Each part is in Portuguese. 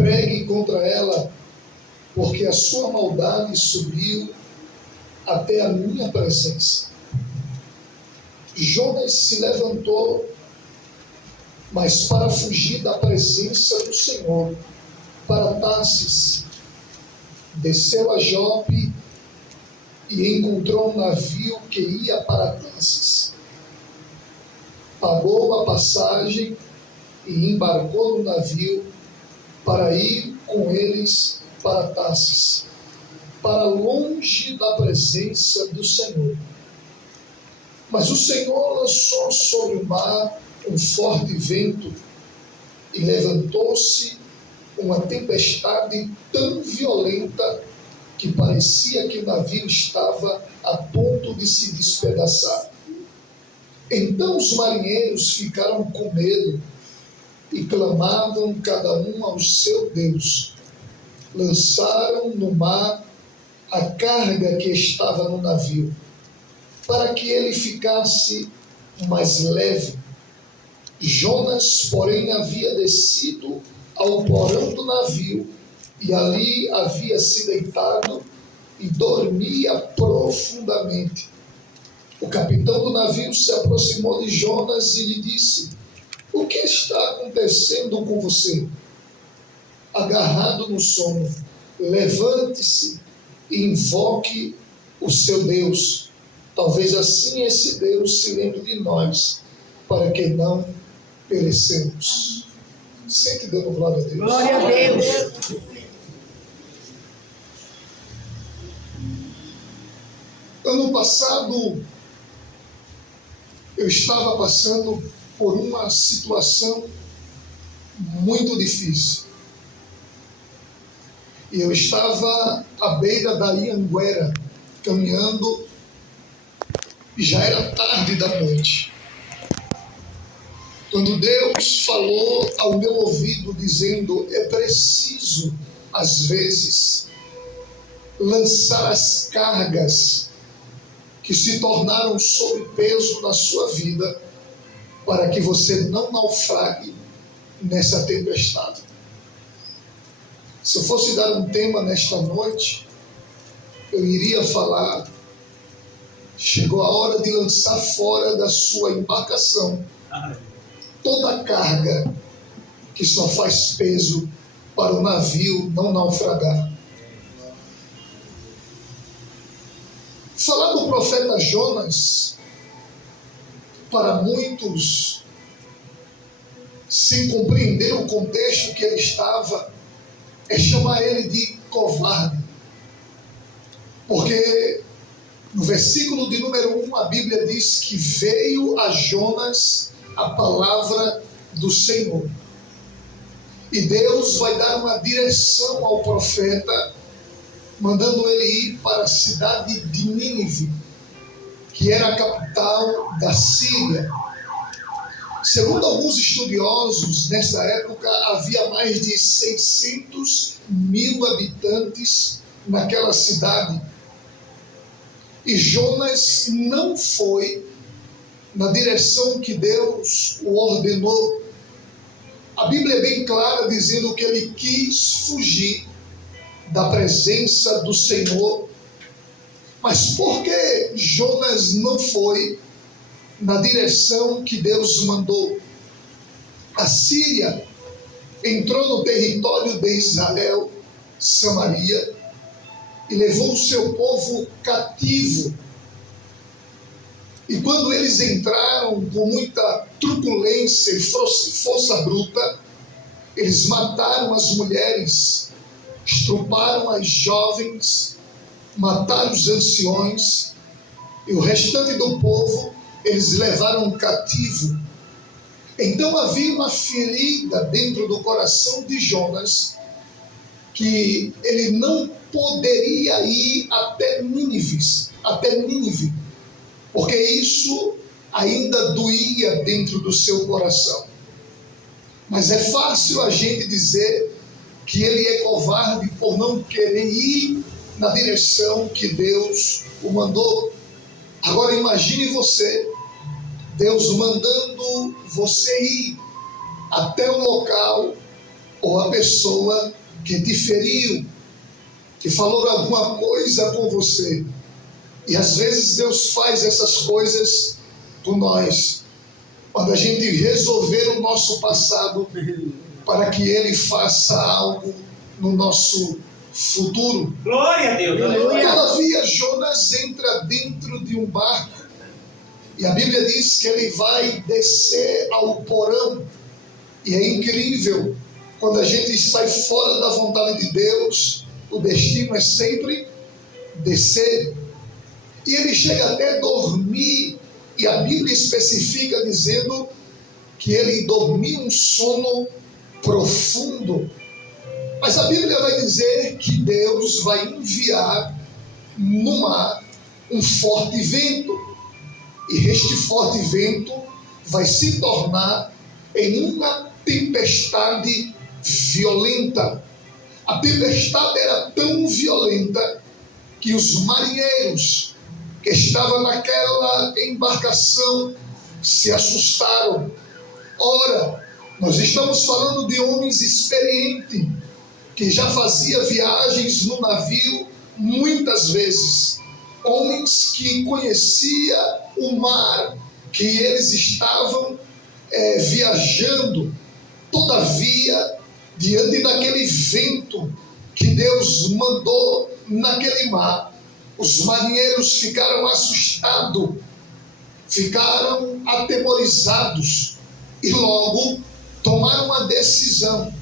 pregue contra ela, porque a sua maldade subiu até a minha presença. Jonas se levantou, mas para fugir da presença do Senhor, para Tarsis, desceu a Jope e encontrou um navio que ia para Tarsis. Pagou a passagem e embarcou no navio para ir com eles para Tarsis, para longe da presença do Senhor. Mas o Senhor lançou sobre o mar um forte vento e levantou-se uma tempestade tão violenta que parecia que o navio estava a ponto de se despedaçar. Então os marinheiros ficaram com medo e clamavam cada um ao seu Deus. Lançaram no mar a carga que estava no navio, para que ele ficasse mais leve. Jonas, porém, havia descido ao porão do navio e ali havia se deitado e dormia profundamente. O capitão do navio se aproximou de Jonas e lhe disse: o que está acontecendo com você? Agarrado no sono, levante-se e invoque o seu Deus. Talvez assim esse Deus se lembre de nós, para que não perecemos. Sempre dando glória a Deus. Glória a Deus. Ano passado, eu estava passando por uma situação muito difícil. E eu estava à beira da Ianguera, caminhando, e já era tarde da noite, quando Deus falou ao meu ouvido, dizendo: é preciso, às vezes, lançar as cargas que se tornaram sobrepeso na sua vida, para que você não naufrague nessa tempestade. Se eu fosse dar um tema nesta noite, eu iria falar: chegou a hora de lançar fora da sua embarcação toda a carga que só faz peso para o navio não naufragar. Falar do profeta Jonas, para muitos, sem compreender o contexto que ele estava, é chamar ele de covarde. Porque no versículo de número 1, a Bíblia diz que veio a Jonas a palavra do Senhor. E Deus vai dar uma direção ao profeta, mandando ele ir para a cidade de Nínive, que era a capital da Síria. Segundo alguns estudiosos, nessa época havia mais de 600 mil habitantes naquela cidade. E Jonas não foi na direção que Deus o ordenou. A Bíblia é bem clara, dizendo que ele quis fugir da presença do Senhor. Mas por que Jonas não foi na direção que Deus mandou? A Síria entrou no território de Israel, Samaria, e levou o seu povo cativo. E quando eles entraram com muita truculência e força bruta, eles mataram as mulheres, estruparam as jovens, mataram os anciões, e o restante do povo eles levaram cativo. Então havia uma ferida dentro do coração de Jonas, que ele não poderia ir até Nínive, porque isso ainda doía dentro do seu coração. Mas é fácil a gente dizer que ele é covarde por não querer ir na direção que Deus o mandou. Agora imagine você, Deus mandando você ir até o local ou a pessoa que te feriu, que falou alguma coisa com você. E às vezes Deus faz essas coisas por nós, quando a gente resolver o nosso passado, para que Ele faça algo no nosso futuro. Glória a Deus. Aleluia. Todavia, Jonas entra dentro de um barco, e a Bíblia diz que ele vai descer ao porão. E é incrível, quando a gente sai fora da vontade de Deus, o destino é sempre descer. E ele chega até a dormir, e a Bíblia especifica dizendo que ele dormiu um sono profundo. Mas a Bíblia vai dizer que Deus vai enviar no mar um forte vento, e este forte vento vai se tornar em uma tempestade violenta. A tempestade era tão violenta que os marinheiros que estavam naquela embarcação se assustaram. Ora, nós estamos falando de homens experientes, que já fazia viagens no navio muitas vezes, homens que conheciam o mar que eles estavam viajando. Todavia, diante daquele vento que Deus mandou naquele mar, os marinheiros ficaram assustados, ficaram atemorizados, e logo tomaram uma decisão.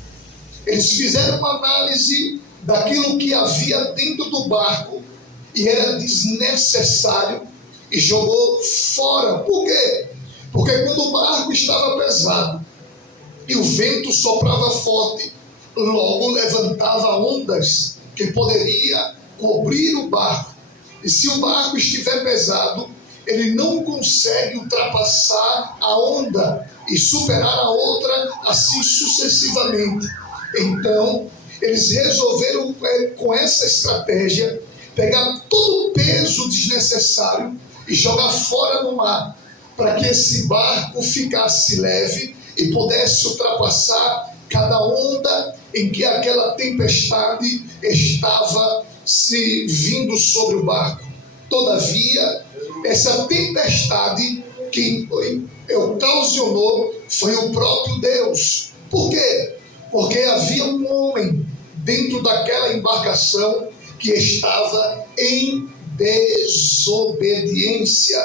Eles fizeram uma análise daquilo que havia dentro do barco e era desnecessário, e jogou fora. Por quê? Porque quando o barco estava pesado e o vento soprava forte, logo levantava ondas que poderia cobrir o barco. E se o barco estiver pesado, ele não consegue ultrapassar a onda e superar a outra, assim sucessivamente. Então, eles resolveram, com essa estratégia, pegar todo o peso desnecessário e jogar fora no mar, para que esse barco ficasse leve e pudesse ultrapassar cada onda em que aquela tempestade estava se vindo sobre o barco. Todavia, essa tempestade que ocasionou foi o próprio Deus. Por quê? Porque havia um homem dentro daquela embarcação que estava em desobediência.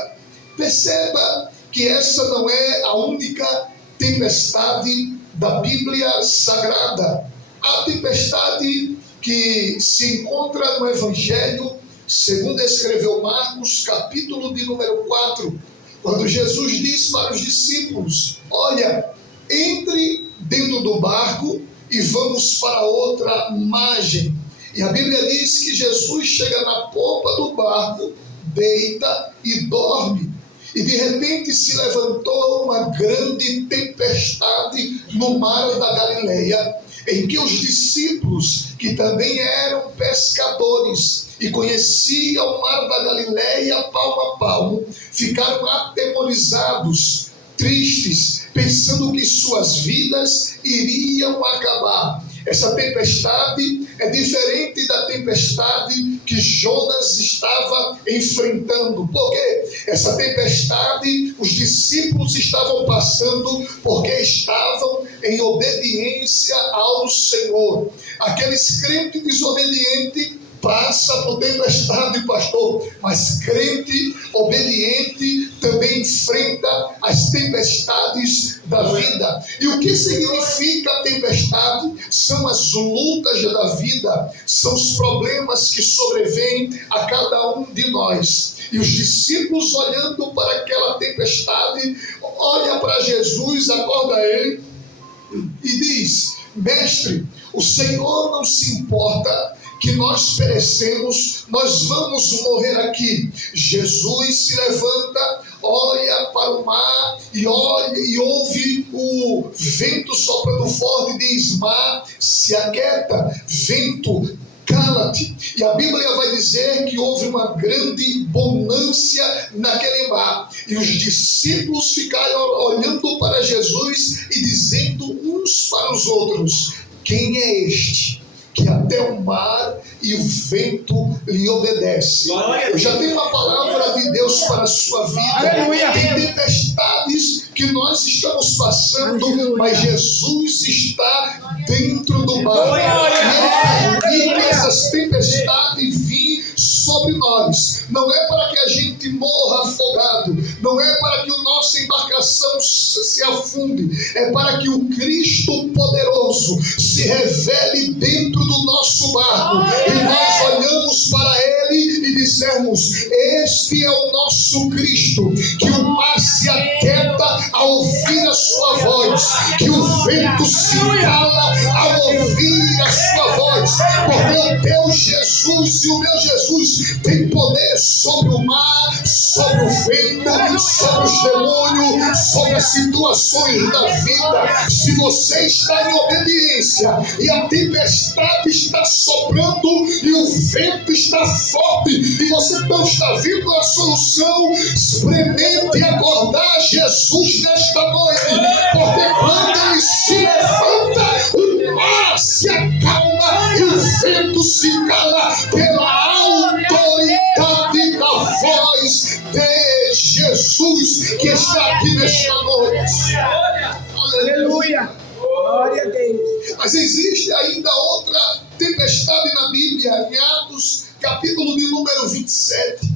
Perceba que essa não é a única tempestade da Bíblia Sagrada. A tempestade que se encontra no Evangelho, segundo escreveu Marcos, capítulo de número 4, quando Jesus diz para os discípulos: olha, entre dentro do barco e vamos para outra margem. E a Bíblia diz que Jesus chega na popa do barco, deita e dorme. E de repente se levantou uma grande tempestade no mar da Galileia, em que os discípulos, que também eram pescadores e conheciam o mar da Galileia palmo a palmo, ficaram atemorizados, tristes, pensando que suas vidas iriam acabar. Essa tempestade é diferente da tempestade que Jonas estava enfrentando. Por quê? Essa tempestade os discípulos estavam passando porque estavam em obediência ao Senhor. Aqueles crentes desobedientes passa por tempestade, pastor, mas crente obediente também enfrenta as tempestades da vida. E o que significa a tempestade? São as lutas da vida, são os problemas que sobrevêm a cada um de nós. E os discípulos, olhando para aquela tempestade, olha para Jesus, acorda ele e diz: mestre, o Senhor não se importa que nós perecemos, nós vamos morrer aqui. Jesus se levanta, olha para o mar e olha e ouve o vento soprando forte e diz: mar, se aquieta, vento, cala-te. E a Bíblia vai dizer que houve uma grande bonança naquele mar, e os discípulos ficaram olhando para Jesus e dizendo uns para os outros: quem é este que até o mar e o vento lhe obedecem? Eu já tenho uma palavra de Deus para a sua vida. Tem tempestades que nós estamos passando, mas Jesus está dentro do mar. E ele permite essas tempestades vir sobre nós. Não é para que a gente morra afogado, não é para que a nossa embarcação se afunde, é para que o Cristo poderoso se revele dentro do nosso barco e nós olhamos para ele e dizemos: este é o nosso Cristo. Que o mar se aquieta ao ouvir a sua voz, que o vento se cala ao ouvir a sua voz, porque o teu Jesus e o meu Jesus tem poder sobre o mar, sobre o vento, sobre os demônios, sobre as situações da vida. Se você está em obediência e a tempestade está soprando e o vento está forte e você não está vendo a solução, experimente acordar Jesus nesta noite, porque quando ele se levanta, o mar se acalma e o vento se cala pela autoridade da voz de Jesus que está aqui nesta noite. Aleluia! Glória a Deus! Mas existe ainda outra tempestade na Bíblia, em Atos, capítulo de número 27.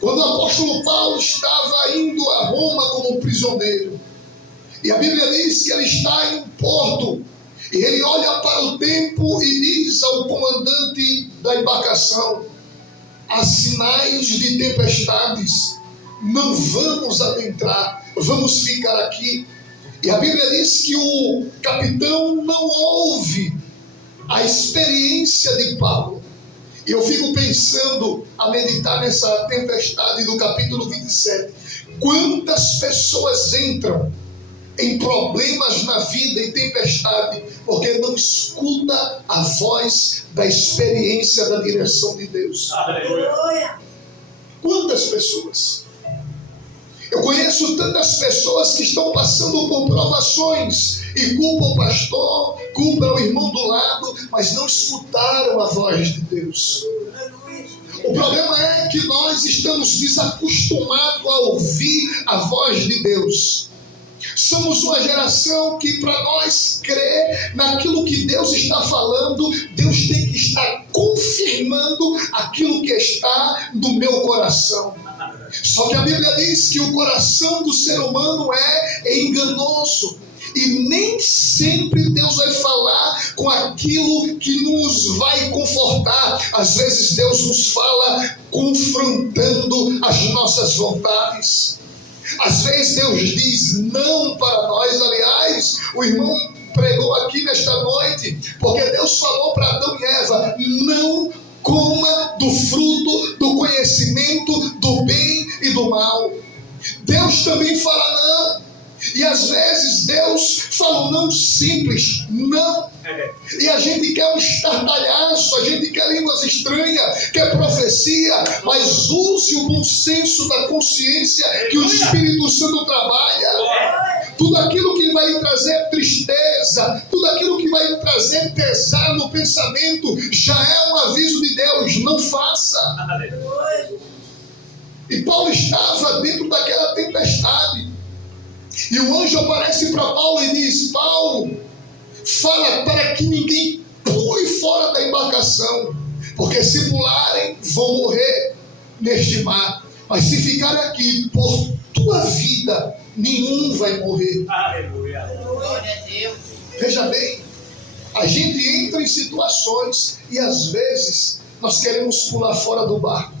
Quando o apóstolo Paulo estava indo a Roma como prisioneiro. E a Bíblia diz que ele está em um porto. E ele olha para o tempo e diz ao comandante da embarcação: há sinais de tempestades, não vamos adentrar, vamos ficar aqui. E a Bíblia diz que o capitão não ouve a experiência de Paulo. E eu fico pensando a meditar nessa tempestade do capítulo 27. Quantas pessoas entram em problemas na vida e tempestade porque não escuta a voz da experiência da direção de Deus? Aleluia. Quantas pessoas? Eu conheço tantas pessoas que estão passando por provações e culpam o pastor, culpam o irmão do lado, mas não escutaram a voz de Deus. O problema é que nós estamos desacostumados a ouvir a voz de Deus. Somos uma geração que, para nós crer naquilo que Deus está falando, Deus tem que estar confirmando aquilo que está no meu coração. Só que a Bíblia diz que o coração do ser humano é enganoso. E nem sempre Deus vai falar com aquilo que nos vai confortar. Às vezes Deus nos fala confrontando as nossas vontades. Às vezes Deus diz não para nós. Aliás, o irmão pregou aqui nesta noite, porque Deus falou para Adão e Eva: não coma do fruto do conhecimento do bem e do mal. Deus também fala não. E às vezes Deus fala um não simples, não. E a gente quer um estardalhaço, a gente quer línguas estranhas, quer profecia, mas use o bom senso da consciência que o Espírito Santo trabalha. Tudo aquilo que vai lhe trazer tristeza, tudo aquilo que vai lhe trazer pesar no pensamento, já é um aviso de Deus, não faça. E Paulo estava dentro daquela tempestade. E o anjo aparece para Paulo e diz: Paulo, fala para que ninguém pule fora da embarcação, porque se pularem vão morrer neste mar, mas se ficarem aqui por tua vida, nenhum vai morrer. Aleluia. Glória a Deus. Veja bem, a gente entra em situações e às vezes nós queremos pular fora do barco.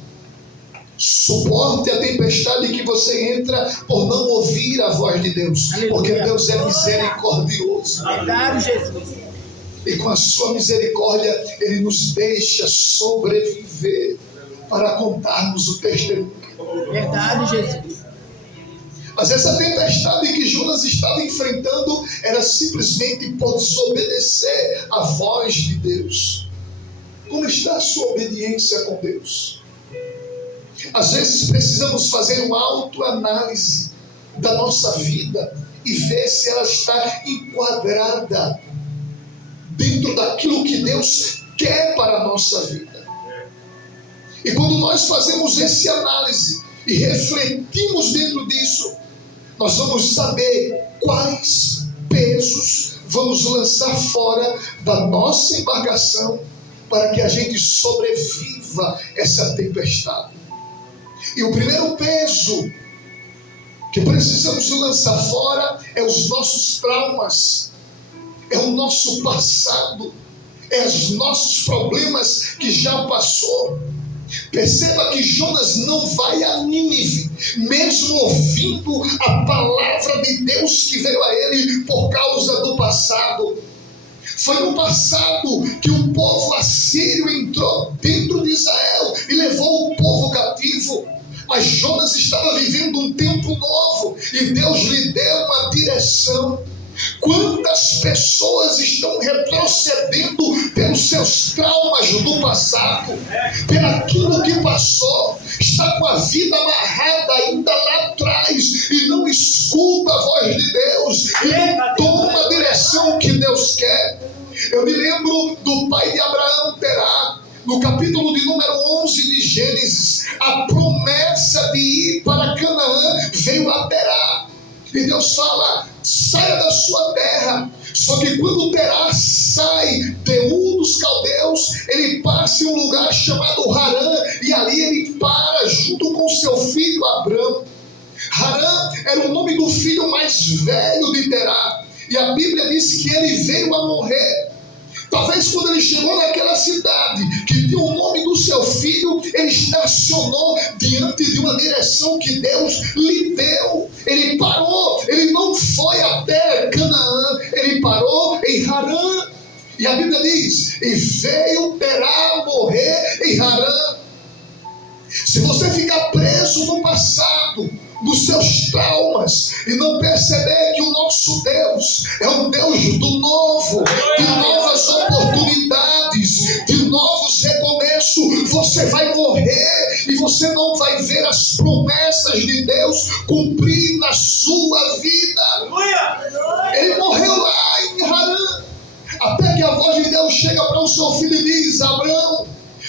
Suporte a tempestade que você entra por não ouvir a voz de Deus. Aleluia. Porque Deus é misericordioso. Verdade, Jesus. E com a sua misericórdia Ele nos deixa sobreviver para contarmos o testemunho. Verdade, Jesus. Mas essa tempestade que Jonas estava enfrentando era simplesmente por desobedecer à voz de Deus. Como está a sua obediência com Deus? Às vezes precisamos fazer uma autoanálise da nossa vida e ver se ela está enquadrada dentro daquilo que Deus quer para a nossa vida. E quando nós fazemos essa análise e refletimos dentro disso, nós vamos saber quais pesos vamos lançar fora da nossa embarcação para que a gente sobreviva essa tempestade. E o primeiro peso que precisamos lançar fora é os nossos traumas, é o nosso passado, é os nossos problemas que já passou. Perceba que Jonas não vai a Nínive, mesmo ouvindo a palavra de Deus que veio a ele por causa do passado. Foi no passado que o povo assírio entrou dentro de Israel e levou o povo cativo. Mas Jonas estava vivendo um tempo novo e Deus lhe deu uma direção. Quantas pessoas estão retrocedendo pelos seus traumas do passado, pelaquilo que passou, está com a vida amarrada ainda lá atrás e não escuta a voz de Deus e não toma a direção que Deus quer. Eu me lembro do pai de Abraão, Terá, no capítulo de número 11 de Gênesis, a promessa de ir para Canaã veio a Terá. E Deus fala, saia da sua terra. Só que quando Terá sai de Ur dos Caldeus, ele passa em um lugar chamado Harã, e ali ele para junto com seu filho Abrão. Harã era o nome do filho mais velho de Terá, e a Bíblia diz que ele veio a morrer. Talvez quando ele chegou naquela cidade que tinha o nome do seu filho, ele estacionou diante de uma direção que Deus lhe deu. Ele parou, ele não foi até Canaã, ele parou em Harã. E a Bíblia diz, e veio Terá morrer em Harã. Se você ficar preso no passado, nos seus traumas, e não perceber que o nosso Deus é um Deus do novo, de novas oportunidades, de novos recomeços, você vai morrer e você não vai ver as promessas de Deus cumprir na sua vida. Ele morreu lá em Harã, até que a voz de Deus chega para o seu filho e diz, Abrão,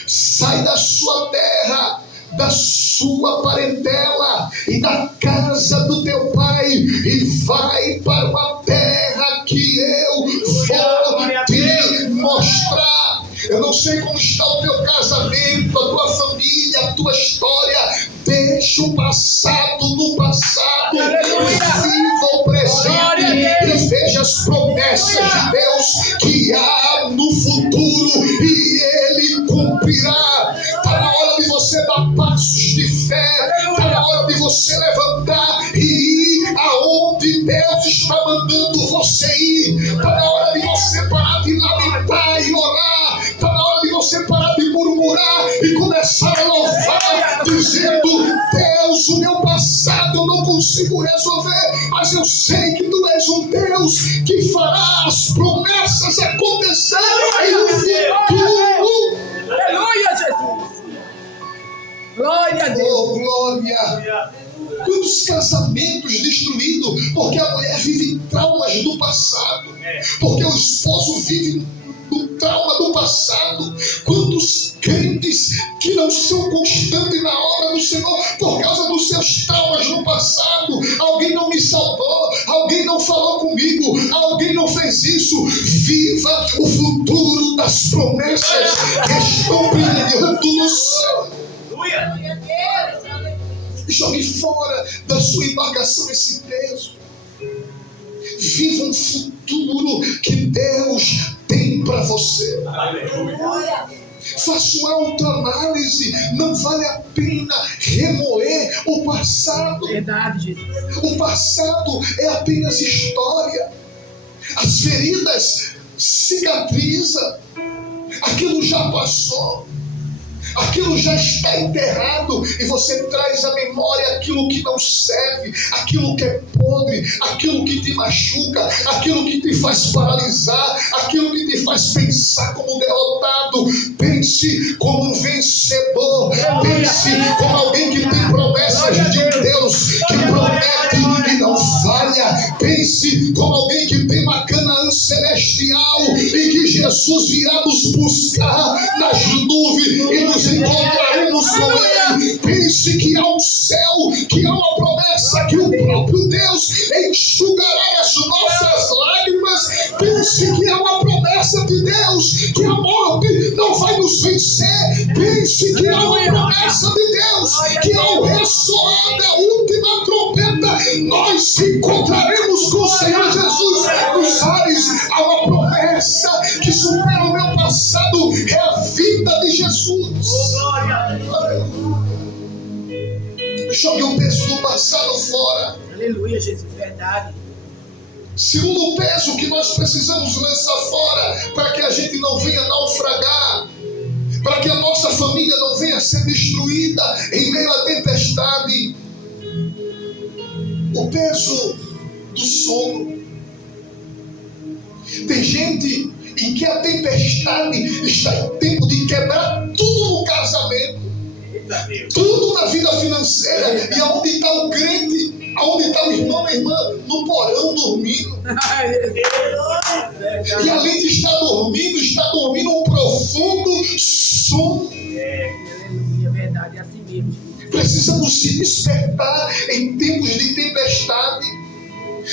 sai da sua terra, da sua parentela e da casa do teu pai e vai para uma terra que eu vou te mostrar. Eu não sei como está o teu casamento, a tua família, a tua história. Deixa o passado no passado, viva o presente e veja as promessas de Deus que há no futuro e Ele cumprirá. Está na hora de você dar passos de fé, está na hora de você levantar e ir aonde Deus está mandando você ir. Está na hora de você parar de lamentar e orar, está na hora de você parar de murmurar e começar a louvar, dizendo, Deus, o meu passado eu não consigo resolver, mas eu sei que Tu és um Deus que fará as promessas acontecerem no futuro. Aleluia, Jesus. Glória a Deus. Oh, glória. Quantos casamentos destruídos porque a mulher vive em traumas do passado, porque o esposo vive no trauma do passado. Quantos crentes que não são constantes na obra do Senhor por causa dos seus traumas no passado. Alguém não me salvou, alguém não falou comigo, alguém não fez isso. Viva o futuro das promessas que estão brilhando no céu. Jogue fora da sua embarcação esse peso. Viva um futuro que Deus tem para você. Aleluia. Faça uma autoanálise. Não vale a pena remoer o passado. Verdade, Jesus. O passado é apenas história. As feridas cicatrizam. Aquilo já passou. Aquilo já está enterrado e você traz à memória aquilo que não serve, aquilo que é podre, aquilo que te machuca, aquilo que te faz paralisar, aquilo que te faz pensar como derrotado. Pense como um vencedor, pense como alguém que tem promessas de um Deus que promete e não falha. Pense como alguém que tem uma Canaã celestial e que Jesus virá nos buscar nas nuvens e nos encontraremos com Ele. Pense que há um céu, que há uma promessa, que o próprio Deus enxugará as nossas lágrimas. Pense que há uma promessa de Deus, que a morte não vai nos vencer. Pense que há uma promessa de Deus, que ao ressoar da última trombeta, nós se encontraremos com o Senhor Jesus nos ares. Há uma promessa que supera o meu passado, é a vida de Jesus. Jogue o peso do passado fora. Aleluia, Jesus, verdade. Segundo peso que nós precisamos lançar fora, para que a gente não venha naufragar, para que a nossa família não venha ser destruída em meio à tempestade. O peso do sono. Tem gente em que a tempestade está em tempo de quebrar tudo no casamento, tudo na vida financeira. E aonde está o crente, aonde está o irmão e a irmã? No porão dormindo. E além de estar dormindo, está dormindo um profundo sono. Aleluia, verdade, é assim mesmo. Precisamos se despertar em tempos de tempestade.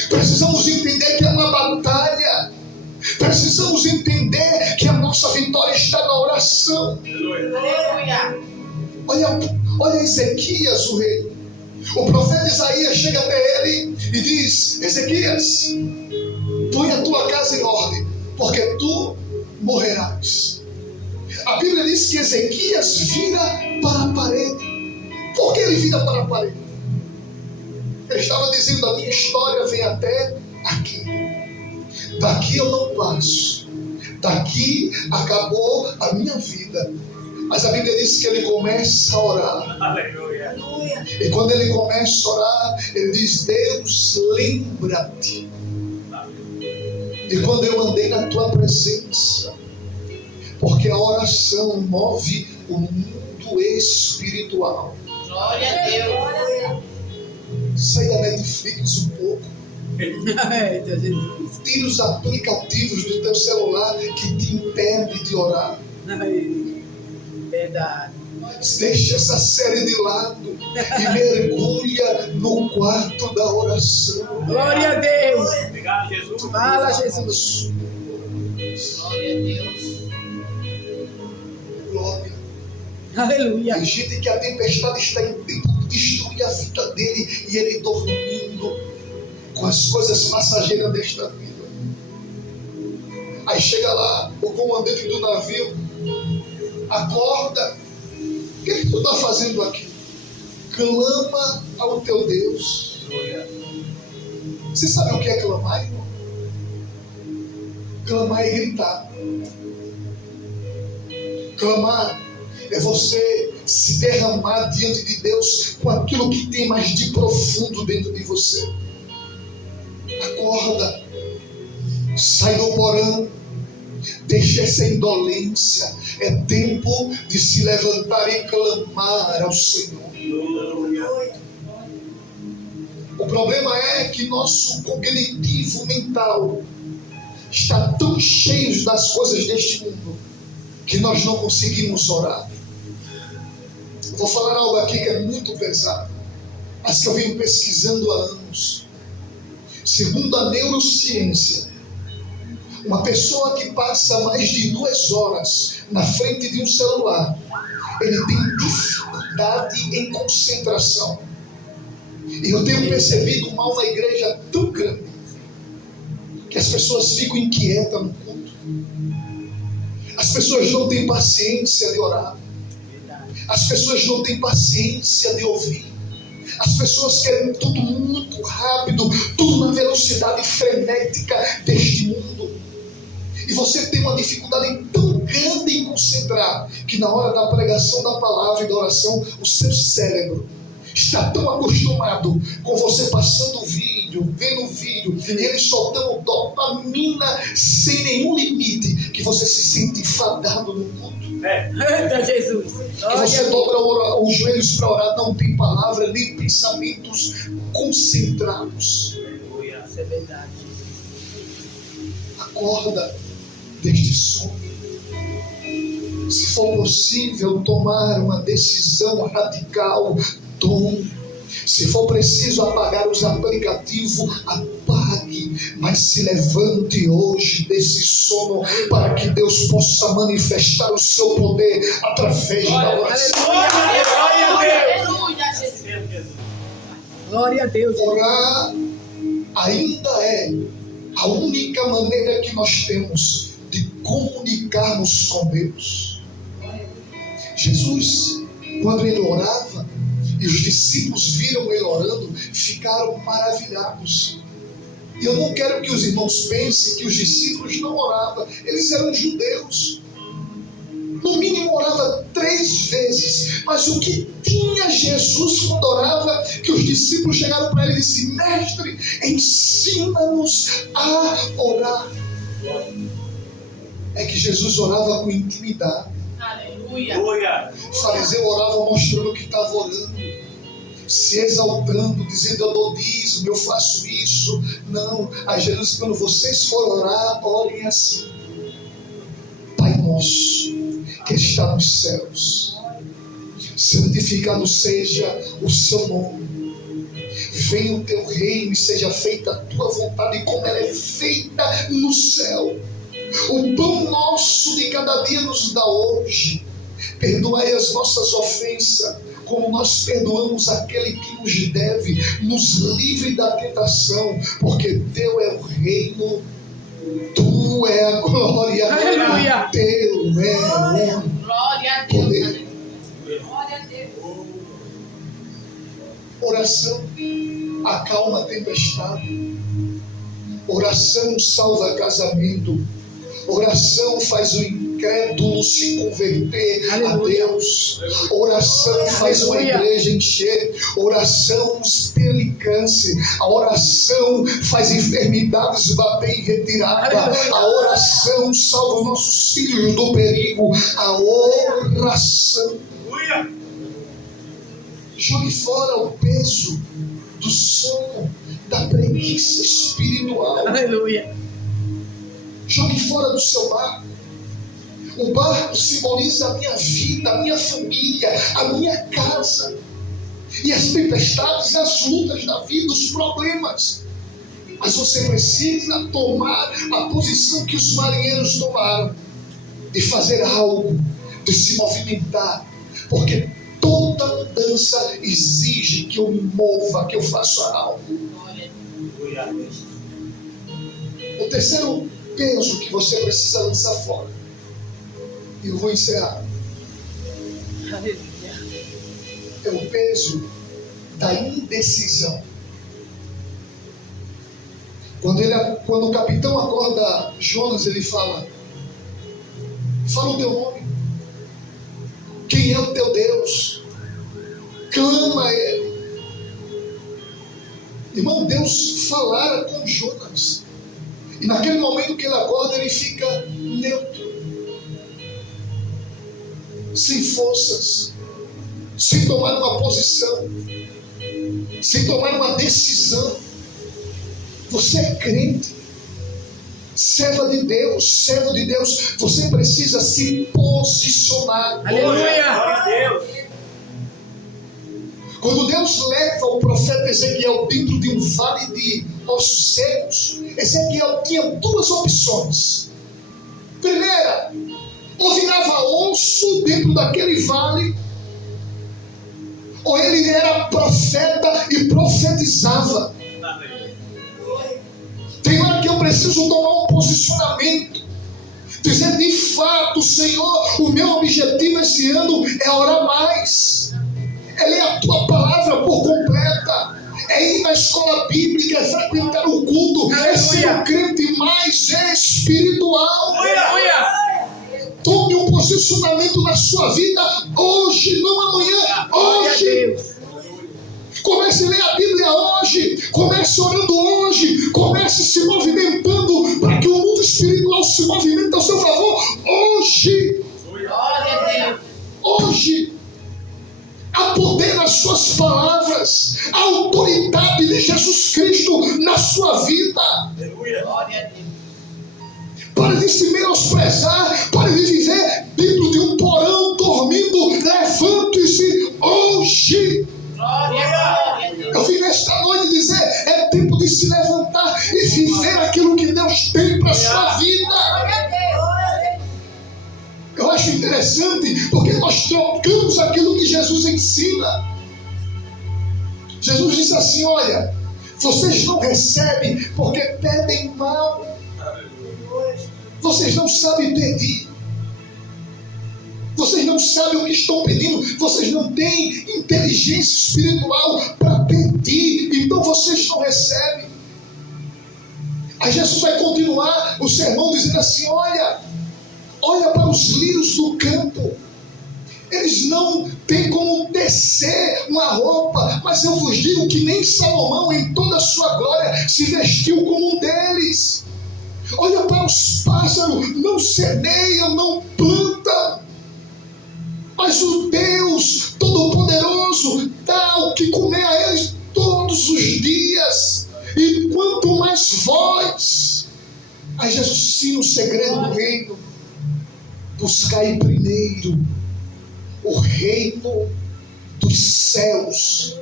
Precisamos entender que é uma batalha. Precisamos entender que a nossa vitória está na oração. Aleluia. Olha Ezequias, o rei. O profeta Isaías chega até ele e diz: Ezequias, põe a tua casa em ordem, porque tu morrerás. A Bíblia diz que Ezequias vira para a parede. Por que ele vira para a parede? Ele estava dizendo: a minha história vem até aqui. Daqui eu não passo. Daqui acabou a minha vida. Mas a Bíblia diz que ele começa a orar. Aleluia. E quando ele começa a orar, ele diz: Deus, lembra-te de quando eu andei na tua presença. Porque a oração move o mundo espiritual. Glória a Deus. Sai da Netflix um pouco. Eita, Jesus. Tira os aplicativos do teu celular que te impedem de orar. Verdade. Deixa essa série de lado e mergulha no quarto da oração. Glória a Deus. Obrigado, Jesus. Fala, Jesus. Glória a Deus. Glória. Aleluia. Tem gente que a tempestade está em tempo de destruir a vida dele e ele dormindo com as coisas passageiras desta vida. Aí chega lá o comandante do navio, acorda. O que tu está fazendo aqui? Clama ao teu Deus. Você sabe o que é clamar, irmão? Clamar é gritar. Clamar é você se derramar diante de Deus com aquilo que tem mais de profundo dentro de você. Acorda, sai do porão, deixa essa indolência. É tempo de se levantar e clamar ao Senhor. O problema é que nosso cognitivo mental está tão cheio das coisas deste mundo que nós não conseguimos orar. Vou falar algo aqui que é muito pesado, mas que eu venho pesquisando há anos. Segundo a neurociência, uma pessoa que passa mais de 2 horas na frente de um celular, ele tem dificuldade em concentração. E eu tenho percebido um mal na igreja tão grande que as pessoas ficam inquietas no culto. As pessoas não têm paciência de orar. As pessoas não têm paciência de ouvir. As pessoas querem tudo muito rápido, tudo na velocidade frenética deste mundo. E você tem uma dificuldade tão grande em concentrar, que na hora da pregação da palavra e da oração, o seu cérebro está tão acostumado com você passando vídeo, vendo vídeo, e ele soltando dopamina sem nenhum limite, que você se sente enfadado no culto. Eita, Jesus. E você dobra os joelhos para orar, não tem palavra nem pensamentos concentrados. Isso é verdade. Acorda. deste sono. Se for possível tomar uma decisão radical, tome. Se for preciso apagar os aplicativos, apague, mas se levante hoje desse sono para que Deus possa manifestar o seu poder através da oração. Glória a Deus. Orar ainda é a única maneira que nós temos de comunicarmos com Deus. Jesus, quando ele orava, e os discípulos viram ele orando, ficaram maravilhados. E eu não quero que os irmãos pensem que os discípulos não oravam. Eles eram judeus. No mínimo orava 3 vezes. Mas o que tinha Jesus quando orava, que os discípulos chegaram para ele e disseram: mestre, ensina-nos a orar. É que Jesus orava com intimidade. Aleluia. O fariseu orava mostrando que estava orando, se exaltando, dizendo: eu dou dízimo, eu faço isso. Não. Aí Jesus, quando vocês forem orar, orem assim: Pai nosso que está nos céus, santificado seja o seu nome, venha o teu reino e seja feita a tua vontade, como ela é feita no céu. O pão nosso de cada dia nos dá hoje. Perdoai as nossas ofensas, como nós perdoamos aquele que nos deve. Nos livre da tentação, porque teu é o reino, tu é a glória, Aleluia. teu é o Glória a poder. Deus. Glória a Deus. Oração acalma a tempestade. Oração salva casamento. Oração faz o incrédulo se converter Aleluia. a Deus. Oração faz uma Aleluia. igreja encher. Oração expele câncer. A oração faz enfermidades bater em retirada. Aleluia. A oração salva nossos filhos do perigo. A oração. Aleluia. Jogue fora o peso do sono, da preguiça espiritual. Aleluia. Jogue fora do seu barco. O barco simboliza a minha vida, a minha família, a minha casa. E as tempestades, as lutas da vida, os problemas. Mas você precisa tomar a posição que os marinheiros tomaram, de fazer algo, de se movimentar. Porque toda mudança exige que eu me mova, que eu faça algo. Glória a Deus. O terceiro peso que você precisa lançar fora, e eu vou encerrar, Aleluia. é o peso da indecisão. Quando o capitão acorda Jonas, ele fala o teu nome, quem é o teu Deus, clama a ele. Irmão, Deus falara com Jonas, e naquele momento que ele acorda, ele fica neutro, sem forças, sem tomar uma posição, sem tomar uma decisão. Você é crente, servo de Deus, você precisa se posicionar. Aleluia. Glória a Deus. Quando Deus leva o profeta Ezequiel dentro de um vale de ossos secos, Ezequiel tinha 2 opções. Primeira, ou virava osso dentro daquele vale, ou ele era profeta e profetizava. Tem hora que eu preciso tomar um posicionamento, dizer: de fato, Senhor, o meu objetivo esse ano é orar mais, é ler a tua palavra por completa, é ir na escola bíblica, é frequentar o culto, é ser um crente mais espiritual. Aleluia. Tome um posicionamento na sua vida hoje, não amanhã, Glória a hoje. Deus. Comece a ler a Bíblia hoje, comece orando hoje, comece se movimentando para que o mundo espiritual se movimente ao seu favor hoje. Glória a Deus. Hoje, há poder nas suas palavras, a autoridade de Jesus Cristo na sua vida. Aleluia. Glória a Deus. Pare de se menosprezar, pare de viver dentro de um porão, dormindo. Levante-se hoje. Eu vim nesta noite dizer, é tempo de se levantar e viver aquilo que Deus tem para a sua vida. Eu acho interessante, porque nós trocamos aquilo que Jesus ensina. Jesus disse assim: olha, vocês não recebem porque pedem mal. Vocês não sabem pedir. Vocês não sabem o que estão pedindo. Vocês não têm inteligência espiritual para pedir. Então vocês não recebem. Aí Jesus vai continuar o sermão dizendo assim: olha para os lírios do campo. Eles não têm como tecer uma roupa, mas eu vos digo que nem Salomão em toda a sua glória se vestiu como um deles. Olha para os pássaros, não semeiam, não plantam, mas o Deus Todo-Poderoso dá o que comer a eles todos os dias. E quanto mais vós. Aí Jesus ensina o segredo do reino: buscai primeiro o reino dos céus,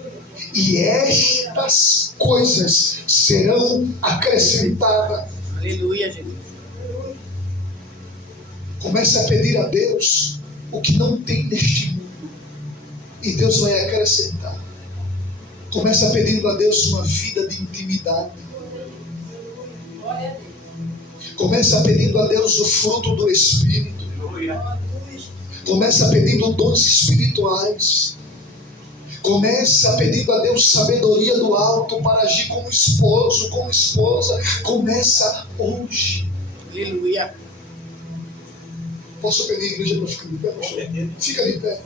e estas coisas serão acrescentadas. Aleluia, Jesus. Comece a pedir a Deus o que não tem neste mundo, e Deus vai acrescentar. Comece a pedir a Deus uma vida de intimidade. Comece a pedir a Deus o fruto do Espírito. Começa pedindo dons espirituais. Começa pedindo a Deus sabedoria do alto para agir como esposo, como esposa. Começa hoje. Aleluia. Posso pedir a igreja para ficar de pé? Pastor? Fica de pé.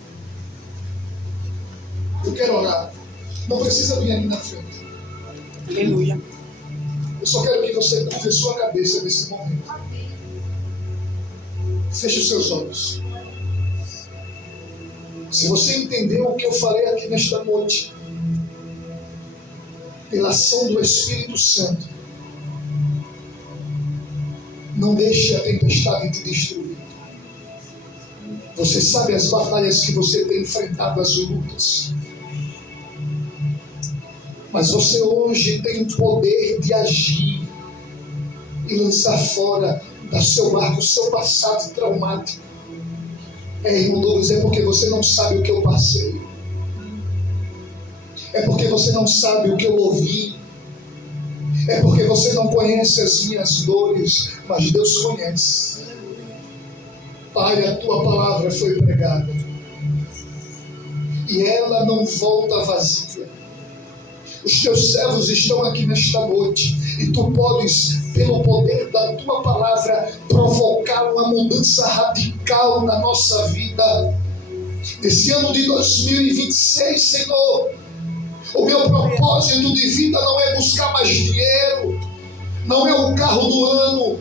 Eu quero orar. Não precisa vir ali na frente. Aleluia. Eu só quero que você curve sua cabeça nesse momento. Feche os seus olhos. Se você entendeu o que eu falei aqui nesta noite, pela ação do Espírito Santo, não deixe a tempestade te destruir. Você sabe as batalhas que você tem enfrentado, as lutas. Mas você hoje tem o poder de agir e lançar fora do seu barco o seu passado traumático. Irmão Douglas, é porque você não sabe o que eu passei. É porque você não sabe o que eu ouvi. É porque você não conhece as minhas dores, mas Deus conhece. Pai, a tua palavra foi pregada e ela não volta vazia. Os teus servos estão aqui nesta noite e tu podes, pelo poder da tua palavra, provocar uma mudança radical na nossa vida. Nesse ano de 2026, Senhor, o meu propósito de vida não é buscar mais dinheiro, não é o carro do ano,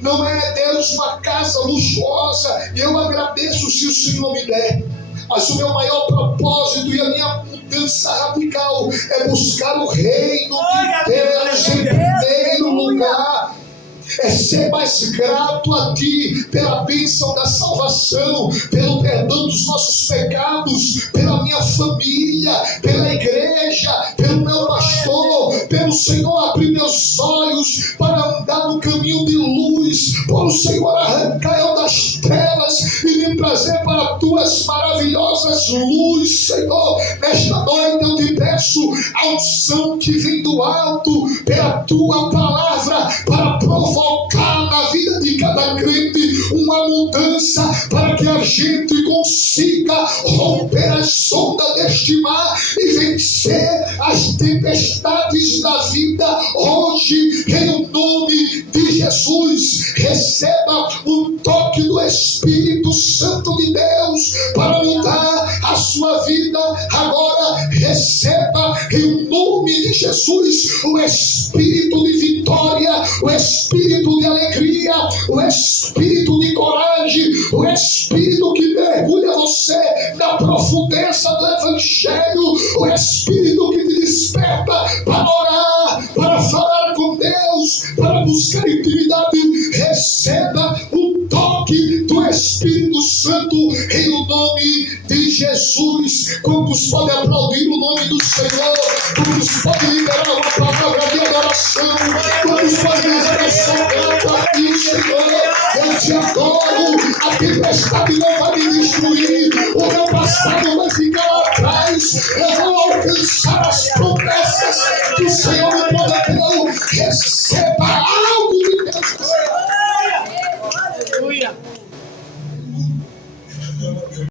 não é, Deus, uma casa luxuosa, e eu agradeço se o Senhor me der. Mas o meu maior propósito e a minha mudança radical é buscar o reino de Deus em primeiro lugar. É ser mais grato a Ti pela bênção da salvação, pelo perdão dos nossos pecados, pela minha família, pela igreja, pelo meu pastor, pelo Senhor abrir meus olhos para andar no caminho de luz, por o Senhor arrancar eu das trevas e me trazer para Tuas maravilhosas luzes, Senhor. Nesta noite eu te peço a unção que vem do alto pela Tua palavra para provocar na vida de cada crente uma mudança, para que a gente consiga romper as ondas deste mar e vencer as tempestades da vida hoje, em nome de Jesus. Receba o toque do Espírito Santo de Deus para mudar a sua vida agora. Receba em nome de Jesus o Espírito de vitória, o Espírito de alegria, o Espírito de coragem, o Espírito que mergulha você na profundeza do Evangelho, o Espírito que te desperta para orar, para falar com Deus, para buscar intimidade. Receba Jesus. Quantos podem aplaudir o nome do Senhor? Quantos podem liberar uma palavra de adoração? Quantos podem dizer: eu sou grato a ti, Senhor, eu te adoro, a tempestade não vai me destruir, o meu passado vai ficar lá atrás, eu vou alcançar as promessas que o Senhor me prometeu. Receba